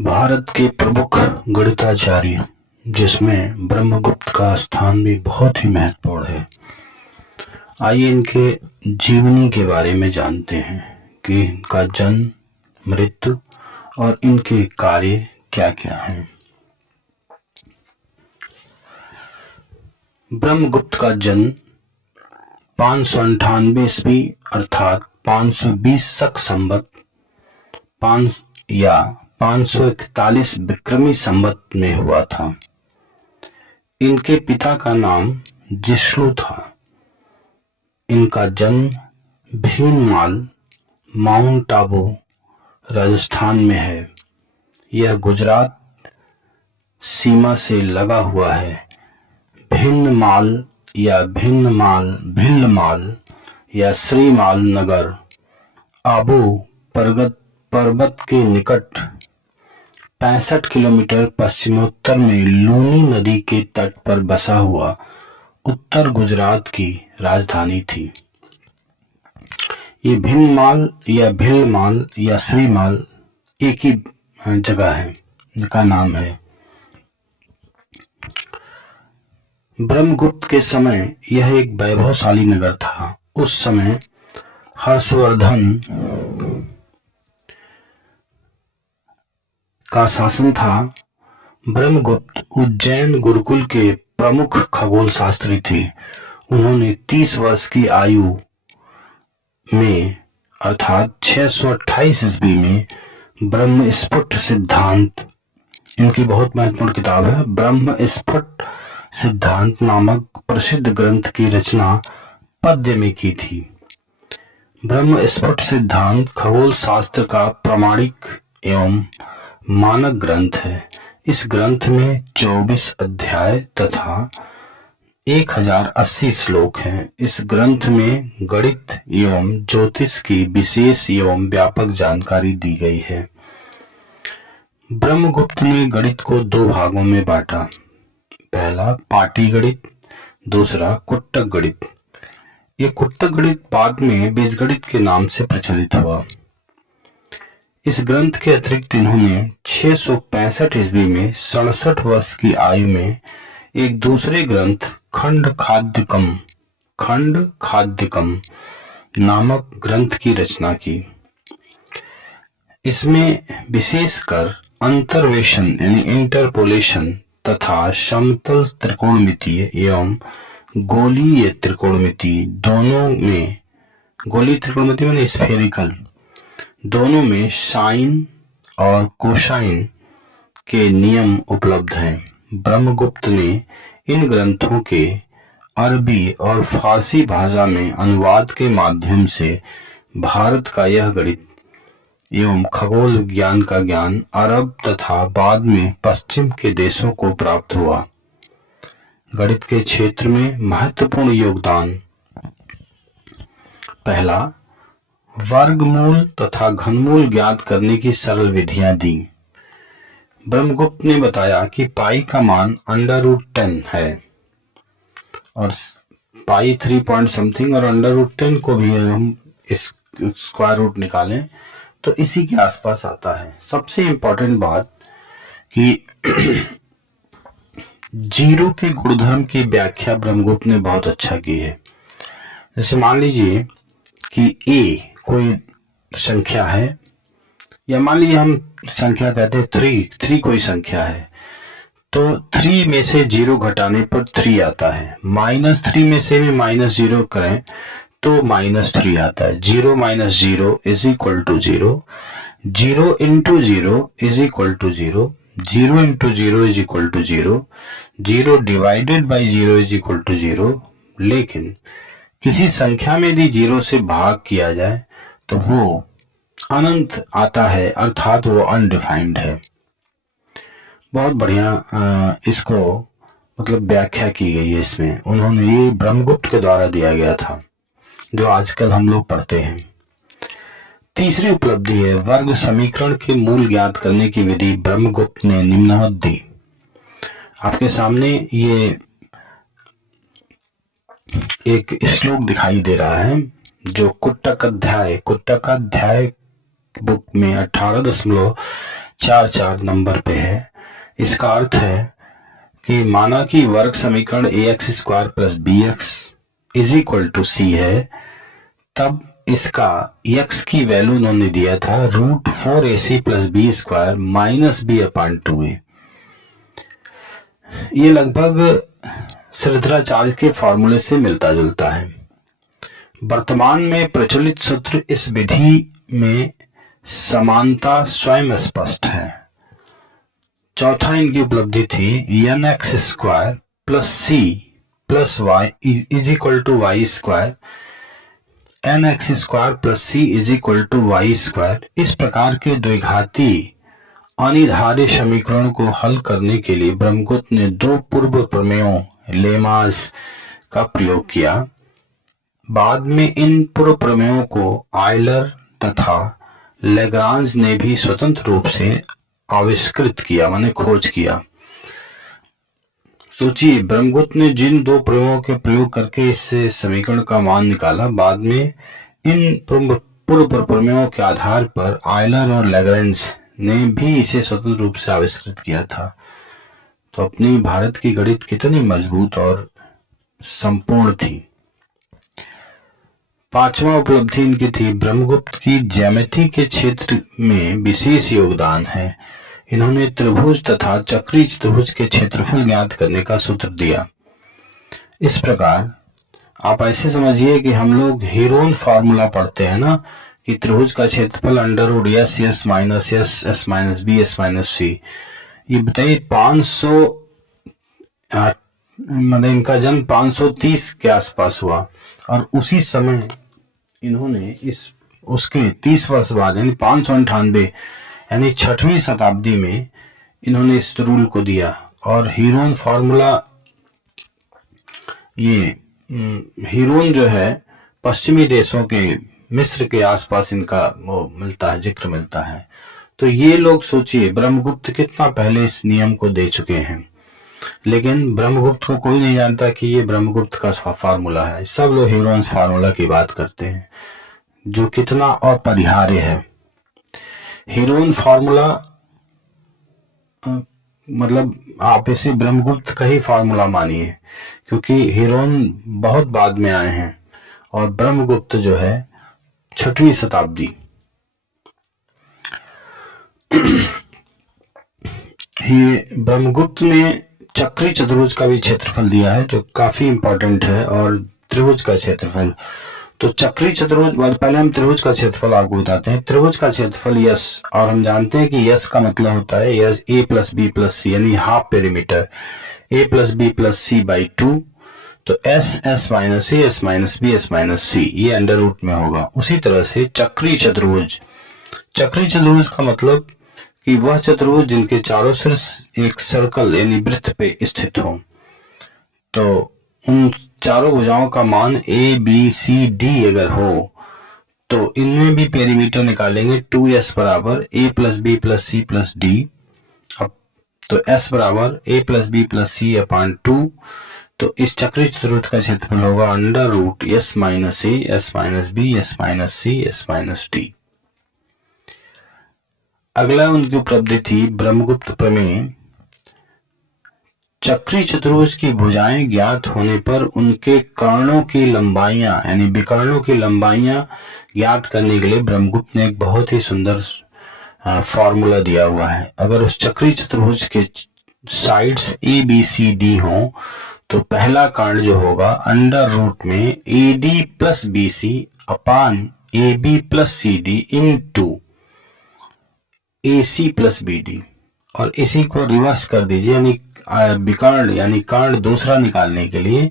भारत के प्रमुख गणिताचार्य जिसमें ब्रह्मगुप्त का स्थान भी बहुत ही महत्वपूर्ण है। आइए इनके जीवनी के बारे में जानते हैं कि इनका जन्म, मृत्यु और इनके कार्य क्या क्या हैं। ब्रह्मगुप्त का जन्म 598 ईस्वी अर्थात 520 शक संवत 541 विक्रमी संवत में हुआ था। इनके पिता का नाम जिष्णु था। इनका जन्म भीनमाल, माउंट आबू, राजस्थान में है। यह गुजरात सीमा से लगा हुआ है। भिल्लमाल या श्रीमाल नगर आबू पर्वत के निकट 65 किलोमीटर पश्चिमोत्तर में लूनी नदी के तट पर बसा हुआ उत्तर गुजरात की राजधानी थी। ये भिल्लमाल या श्रीमाल एक ही जगह है, का नाम है। ब्रह्मगुप्त के समय यह एक वैभवशाली नगर था। उस समय हर्षवर्धन का शासन था। ब्रह्मगुप्त उज्जैन गुरुकुल के प्रमुख खगोल शास्त्री थे। उन्होंने 30 वर्ष की आयु में अर्थात 628 ईस्वी में ब्रह्मस्फुट सिद्धांत, इनकी बहुत महत्वपूर्ण किताब है, ब्रह्मस्फुट सिद्धांत नामक प्रसिद्ध ग्रंथ की रचना पद्य में की थी। ब्रह्मस्फुट सिद्धांत खगोल शास्त्र का प्रामाणिक एवं मानक ग्रंथ है। इस ग्रंथ में 24 अध्याय तथा 1080 श्लोक हैं। इस ग्रंथ में गणित एवं ज्योतिष की विशेष एवं व्यापक जानकारी दी गई है। ब्रह्मगुप्त ने गणित को 2 भागों में बांटा। पहला पाटी गणित, दूसरा कुट्टक गणित। ये कुट्टक गणित बाद में बीजगणित के नाम से प्रचलित हुआ। इस ग्रंथ के अतिरिक्त इन्होंने 665 ईस्वी में 67 वर्ष की आयु में एक दूसरे ग्रंथ खंड खाद्यकम नामक ग्रंथ की रचना की। इसमें विशेषकर अंतर्वेशन यानी इंटरपोलेशन तथा समतल त्रिकोणमितीय एवं गोलीय त्रिकोणमिति दोनों में, गोलीय त्रिकोणमिति माने स्फेरिकल, दोनों में साइन और कोसाइन के नियम उपलब्ध हैं। ब्रह्मगुप्त ने इन ग्रंथों के अरबी और फारसी भाषा में अनुवाद के माध्यम से भारत का यह गणित एवं खगोल विज्ञान का ज्ञान अरब तथा बाद में पश्चिम के देशों को प्राप्त हुआ। गणित के क्षेत्र में महत्वपूर्ण योगदान, पहला, वर्गमूल तथा घनमूल ज्ञात करने की सरल विधियां दी। ब्रह्मगुप्त ने बताया कि पाई का मान √10 है और पाई 3 पॉइंट समथिंग और √10 को भी हम इस स्क्वायर रूट निकालें तो इसी के आसपास आता है। सबसे इंपॉर्टेंट बात कि जीरो के गुणधर्म की व्याख्या ब्रह्मगुप्त ने बहुत अच्छा की है। जैसे मान लीजिए कि a कोई संख्या है, या मान लीजिए हम संख्या कहते हैं 3 कोई संख्या है, तो 3 में से 0 घटाने पर 3 आता है। -3 में से भी -0 करें तो -3 आता है। 0 - 0 is equal to 0, 0 × 0 is equal to 0, 0 × 0 is equal to 0, 0 divided by 0 is equal to 0। लेकिन किसी संख्या में यदि 0 से भाग किया जाए तो वो अनंत आता है, अर्थात वो अनडिफाइंड है। बहुत बढ़िया इसको मतलब व्याख्या की गई है इसमें। उन्होंने ये ब्रह्मगुप्त के द्वारा दिया गया था, जो आजकल हम लोग पढ़ते हैं। तीसरी उपलब्धि है वर्ग समीकरण के मूल ज्ञात करने की विधि ब्रह्मगुप्त ने निम्नवत दी। आपके सामने ये एक श्लोक दिखाई दे रहा है जो कुट्टक अध्याय बुक में 4 नंबर पे है। इसका अर्थ है कि माना कि वर्ग समीकरण ax² plus bx is equal to c है, तब इसका x की वैल्यू उन्होंने दिया था √4ac plus B square minus b/2a। ये लगभग श्रीधराचार्य के फॉर्मूले से मिलता जुलता है। वर्तमान में प्रचलित सूत्र इस विधि में समानता स्वयं स्पष्ट है। चौथा इनकी उपलब्धि थी nx² plus c plus y is equal to y², nx² plus c is equal to y²। इस प्रकार के द्विघाती अनिर्धार्य समीकरण को हल करने के लिए ब्रह्मगुप्त ने दो पूर्व प्रमेयों लेमास का प्रयोग किया। बाद में इन पूर्व प्रमेयों को आयलर तथा लैग्रांज ने भी स्वतंत्र रूप से आविष्कृत किया, माने खोज किया। सोचिए, ब्रह्मगुप्त ने जिन दो प्रमेयों के प्रयोग करके इस समीकरण का मान निकाला, बाद में इन पूर्व प्रमेयों के आधार पर आयलर और लैग्रांज ने भी इसे स्वतंत्र रूप से आविष्कृत किया था। तो अपनी भारत की गणित कितनी मजबूत और संपूर्ण थी। पांचवा उपलब्धि इनकी थी ब्रह्मगुप्त की ज्यामिति के क्षेत्र में विशेष योगदान है। इन्होंने त्रिभुज तथा चक्री चतुर्भुज के क्षेत्रफल ज्ञात करने का सूत्र दिया। इस प्रकार आप ऐसे समझिए कि हम लोग हीरोन फार्मूला पढ़ते हैं ना, कि त्रिभुज का क्षेत्रफल √s s minus s s minus b s minus c। ये बताइए 500 मतलब इनका जन्म 530 के आसपास हुआ और उसी समय इन्होंने उसके 30 वर्ष बाद यानी 598 यानी 6वीं शताब्दी में इन्होंने इस रूल को दिया। और हीरोन फार्मूला, ये हीरोन जो है पश्चिमी देशों के मिस्र के आसपास इनका वो मिलता है, जिक्र मिलता है। तो ये लोग सोचिए ब्रह्मगुप्त कितना पहले इस नियम को दे चुके हैं, लेकिन ब्रह्मगुप्त को कोई नहीं जानता कि ये ब्रह्मगुप्त का फार्मूला है। सब लोग हीरोन फार्मूला की बात करते हैं, जो कितना अपरिहार्य है। हीरोन फार्मूला मतलब आप इसे ब्रह्मगुप्त का ही फार्मूला मानिए, क्योंकि हीरोन बहुत बाद में आए हैं और ब्रह्मगुप्त जो है 6वीं शताब्दी। ये ब्रह्मगुप्त ने चक्री चतुर्भुज का भी क्षेत्रफल दिया है, जो काफी इंपॉर्टेंट है, और त्रिभुज का क्षेत्रफल। तो चक्री चतुर्भुज, पहले हम त्रिभुज का क्षेत्रफल आपको बताते हैं। त्रिभुज का क्षेत्रफल यस, और हम जानते हैं कि यस का मतलब होता है S a plus B plus C, यानी half perimeter a plus B plus C by 2। तो s minus a s minus b s minus c ये अंडर रूट में होगा। उसी तरह से चक्री चतुर्भुज, चक्री चतुर्भुज का मतलब कि वह चतुर्भुज जिनके चारों शीर्ष एक सर्कल यानी वृत्त पे स्थित हो। तो उन चारों भुजाओं का मान a b c d अगर हो तो इनमें भी पेरीमीटर निकालेंगे। 2s बराबर a plus B plus C plus D. अब तो s बराबर a plus B plus C upon 2। तो इस चक्री चतुर्भुज का क्षेत्रफल होगा under root s minus a s minus b s minus c s minus d। अगला उनकी उपलब्धि थी ब्रह्मगुप्त प्रमेय। चक्री चतुर्भुज की भुजाएं ज्ञात होने पर उनके कर्णों की लंबाइयां यानी विकर्णों की लंबाइयां ज्ञात करने के लिए ब्रह्मगुप्त ने एक बहुत ही सुंदर फॉर्मूला दिया हुआ है। अगर उस चक्री चतुर्भुज के sides A B C D हो तो पहला कर्ण जो होगा अंडर रूट में A D plus B C upon A B plus C D into A C plus B D. और इसी को रिवर्स कर दीजिए, यानी विकर्ण यानी कर्ण दूसरा निकालने के लिए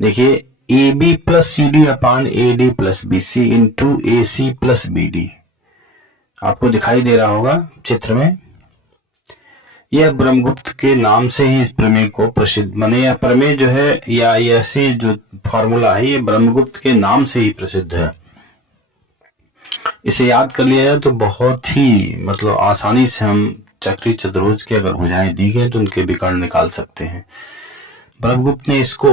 देखिए A B plus C D upon A D plus B C into A C plus B D. आपको दिखाई दे रहा होगा चित्र में। यह ब्रह्मगुप्त के नाम से ही इस प्रमेय को प्रसिद्ध माने, यह प्रमेय जो है या ऐसे जो फॉर्मूला है ये ब्रह्मगुप्त के नाम से ही प्रसिद्ध है। इसे याद कर लिया जाए तो बहुत ही मतलब आसानी से हम चक्री चतुर्भुज की अगर भुजाएं दी गई तो उनके विकर्ण निकाल सकते हैं। ब्रह्मगुप्त ने इसको,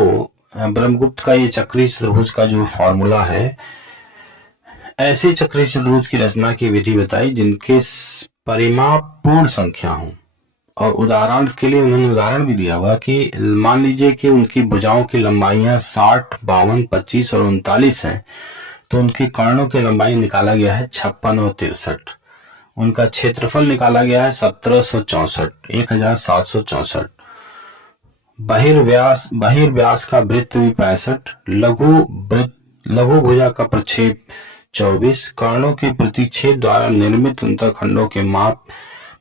ब्रह्मगुप्त का ये चक्री चतुर्भुज का जो फॉर्मूला है, ऐसे चक्री चतुर्भुज की रचना की विधि बताई जिनके परिमापपूर्ण संख्या हो। और उदाहरण के लिए उन्होंने उदाहरण भी दिया हुआ कि मान लीजिए कि उनकी भुजाओं की लंबाइयां 60, 52, 25 और 39 है, तो उनकी कर्णों की लंबाई निकाला गया है 56 और 63। उनका क्षेत्रफल निकाला गया है 1764, 1764। बहिर्व्यास का वृत्त भी 65, लघु भुजा का प्रक्षेप 24, कर्णों के प्रतिच्छेद द्वारा निर्मित अंतखंडों के माप,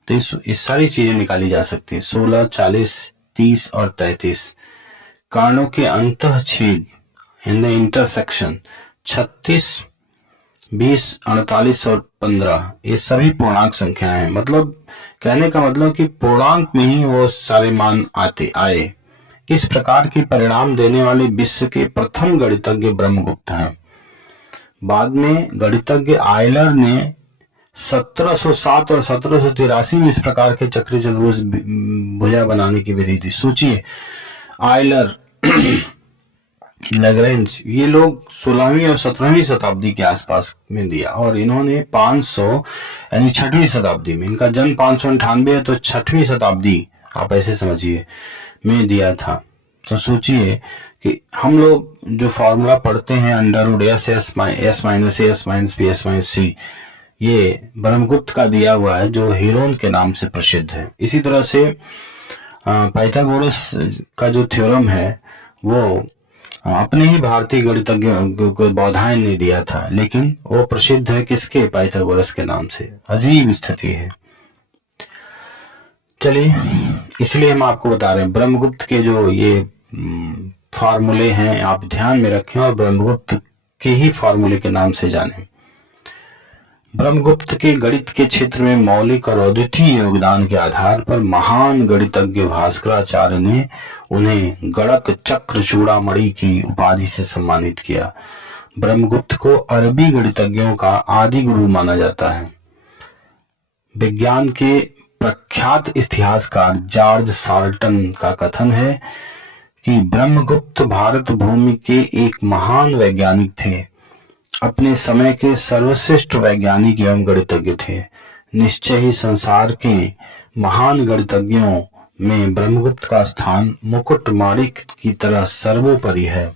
तो इस सारी चीजें निकाली जा सकती है। 16, 40, 30 और 33। कर्णों के अंतःछेद इन द इंटरसेक्शन 36, 20, 48 और 15, ये सभी पूर्णांक संख्याएं हैं। मतलब कहने का मतलब कि पूर्णांक में ही वो सारे मान आए। इस प्रकार के परिणाम देने वाले विश्व के प्रथम गणितज्ञ ब्रह्मगुप्त हैं। बाद में गणितज्ञ आयलर ने 1707 और 1783 में इस प्रकार के चक्रीय चतुर्भुज भुजा बनाने की विधि दी। सोचिए, आयलर, लैग्रेंज, ये लोग 16वीं और 17वीं शताब्दी के आसपास में दिया, और इन्होंने 500 यानी 6वीं शताब्दी में, इनका जन्म 598 है, तो 6वीं शताब्दी आप ऐसे समझिए में दिया था। तो सोचिए कि हम लोग जो फॉर्मूला पढ़ते हैं √s minus a s minus b s minus c, ये ब्रह्मगुप्त का दिया हुआ है, जो हीरोन के नाम से प्रसिद्ध है। इसी तरह से पाइथागोरस का जो थ्योरम है वो अपने ही भारतीय गणितज्ञ को बौधायन ने दिया था, लेकिन वो प्रसिद्ध है किसके? पाइथागोरस के नाम से। अजीब स्थिति है। चलिए, इसलिए हम आपको बता रहे हैं ब्रह्मगुप्त के जो ये फार्मूले हैं आप ध्यान में रखें और ब्रह्मगुप्त के ही फार्मूले के नाम से जानें। ब्रह्मगुप्त के गणित के क्षेत्र में मौलिक और अद्वितीय योगदान के आधार पर महान गणितज्ञ भास्कराचार्य ने उन्हें गणक चक्र चूड़ामणि की उपाधि से सम्मानित किया। ब्रह्मगुप्त को अरबी गणितज्ञों का आदि गुरु माना जाता है। विज्ञान के प्रख्यात इतिहासकार जॉर्ज साल्टन का कथन है कि ब्रह्मगुप्त भारत भूमि के एक महान वैज्ञानिक थे, अपने समय के सर्वश्रेष्ठ वैज्ञानिक एवं गणितज्ञ थे। निश्चय ही संसार के महान गणितज्ञों में ब्रह्मगुप्त का स्थान मुकुट माणिक की तरह सर्वोपरि है।